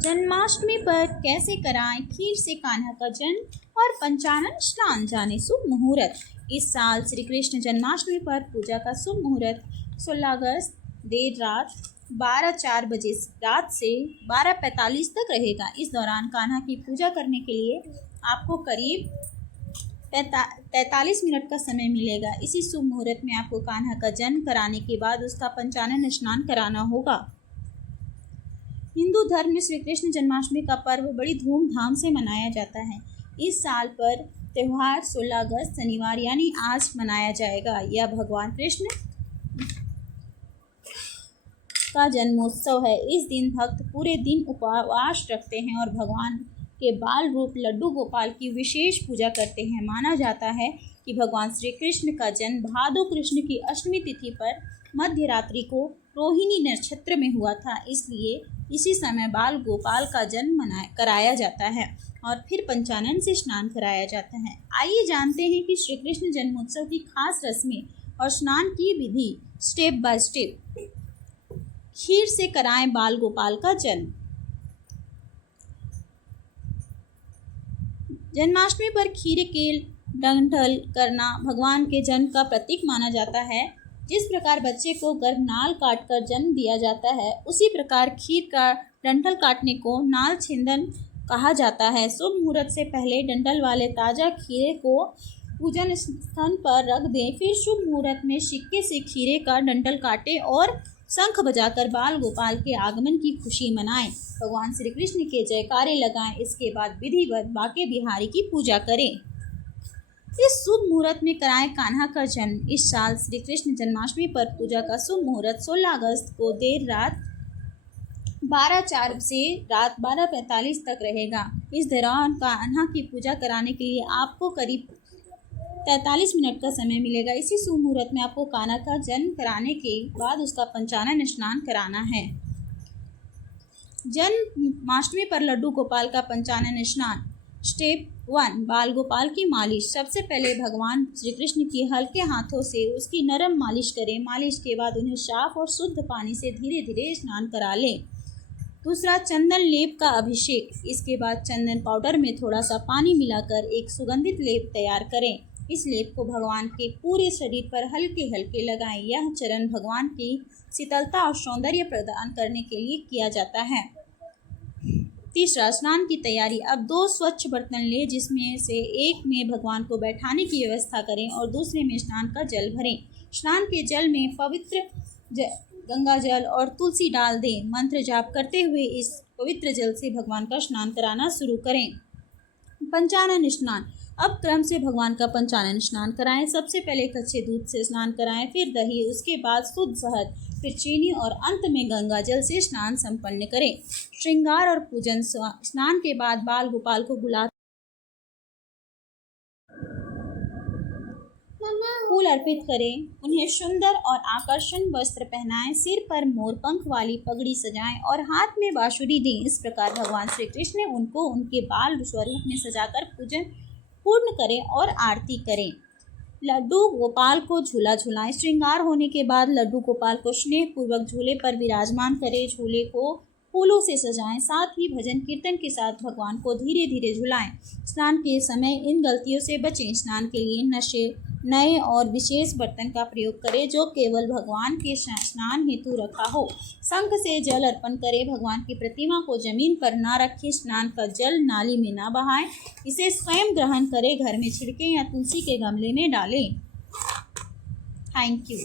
जन्माष्टमी पर कैसे कराएं खीर से कान्हा का जन्म और पंचानन स्नान, जाने शुभ मुहूर्त। इस साल श्री कृष्ण जन्माष्टमी पर पूजा का शुभ मुहूर्त 16 अगस्त देर रात 12:04 बजे रात से 12:45 तक रहेगा। इस दौरान कान्हा की पूजा करने के लिए आपको करीब 43 मिनट का समय मिलेगा। इसी शुभ मुहूर्त में आपको कान्हा का जन्म कराने के बाद उसका पंचानन स्नान कराना होगा। हिंदू धर्म में श्री कृष्ण जन्माष्टमी का पर्व बड़ी धूमधाम से मनाया जाता है। इस साल पर त्यौहार 16 अगस्त शनिवार यानी आज मनाया जाएगा। यह भगवान कृष्ण का जन्मोत्सव है। इस दिन भक्त पूरे दिन उपवास रखते हैं और भगवान के बाल रूप लड्डू गोपाल की विशेष पूजा करते हैं। माना जाता है कि भगवान श्री कृष्ण का जन्म भादो कृष्ण की अष्टमी तिथि पर मध्य रात्रि को रोहिणी नक्षत्र में हुआ था, इसलिए इसी समय बाल गोपाल का जन्म कराया जाता है और फिर पंचानन से स्नान कराया जाता है। आइए जानते हैं कि श्री कृष्ण जन्मोत्सव की खास रस्में और स्नान की विधि स्टेप बाय स्टेप। खीर से कराएं बाल गोपाल का जन्म। जन्माष्टमी पर खीर के डंठल करना भगवान के जन्म का प्रतीक माना जाता है। जिस प्रकार बच्चे को गर्भनाल काटकर जन्म दिया जाता है, उसी प्रकार खीर का डंठल काटने को नाल छिंदन कहा जाता है। शुभ मुहूर्त से पहले डंठल वाले ताज़ा खीरे को पूजन स्थान पर रख दें। फिर शुभ मुहूर्त में सिक्के से खीरे का डंठल काटें और शंख बजाकर बाल गोपाल के आगमन की खुशी मनाएं। भगवान श्री कृष्ण के जयकारे लगाएं। इसके बाद विधिवत बाके बिहारी की पूजा करें। इस शुभ मुहूर्त में कराएं कान्हा का जन्म। इस साल श्री कृष्ण जन्माष्टमी पर पूजा का शुभ मुहूर्त 16 अगस्त को देर रात 12:04 से रात 12:45 तक रहेगा। इस दौरान कान्हा की पूजा कराने के लिए आपको करीब 43 मिनट का समय मिलेगा। इसी शुभ मुहूर्त में आपको कान्हा का जन्म कराने के बाद उसका पंचानन स्नान कराना है। जन्माष्टमी पर लड्डू गोपाल का पंचानन स्नान। स्टेप 1 बाल गोपाल की मालिश। सबसे पहले भगवान श्री कृष्ण की हल्के हाथों से उसकी नरम मालिश करें। मालिश के बाद उन्हें साफ और शुद्ध पानी से धीरे धीरे स्नान करा लें। दूसरा, चंदन लेप का अभिषेक। इसके बाद चंदन पाउडर में थोड़ा सा पानी मिलाकर एक सुगंधित लेप तैयार करें। इस लेप को भगवान के पूरे शरीर पर हल्के हल्के लगाएं। यह चरण भगवान की शीतलता और सौंदर्य प्रदान करने के लिए किया जाता है। तीसरा, स्नान की तैयारी। अब 2 स्वच्छ बर्तन लें, जिसमें से एक में भगवान को बैठाने की व्यवस्था करें और दूसरे में स्नान का जल भरें। स्नान के जल में पवित्र गंगा जल और तुलसी डाल दें। मंत्र जाप करते हुए इस पवित्र जल से भगवान का स्नान कराना शुरू करें। पंचानन स्नान। अब क्रम से भगवान का पंचानन स्नान कराएं। सबसे पहले कच्चे दूध से स्नान कराएं, फिर दही, उसके बाद शुद्ध शहद, फिर चीनी और अंत में गंगा जल से स्नान संपन्न करें। श्रृंगार और पूजन। स्नान के बाद बाल गोपाल को फूल अर्पित करें। उन्हें सुंदर और आकर्षक वस्त्र पहनाएं। सिर पर मोरपंख वाली पगड़ी सजाएं और हाथ में बांसुरी दें। इस प्रकार भगवान श्री कृष्ण उनको उनके बाल स्वरूप में सजाकर पूजन पूर्ण करें और आरती करें। लड्डू गोपाल को झूला झुलाएं। श्रृंगार होने के बाद लड्डू गोपाल को स्नेह पूर्वक झूले पर विराजमान करें। झूले को फूलों से सजाएं। साथ ही भजन कीर्तन के साथ भगवान को धीरे धीरे झुलाएं। स्नान के समय इन गलतियों से बचें। स्नान के लिए नए और विशेष बर्तन का प्रयोग करें, जो केवल भगवान के स्नान हेतु रखा हो। शंख से जल अर्पण करें। भगवान की प्रतिमा को जमीन पर ना रखें। स्नान का जल नाली में ना बहाएं। इसे स्वयं ग्रहण करें, घर में छिड़कें या तुलसी के गमले में डालें। Thank you.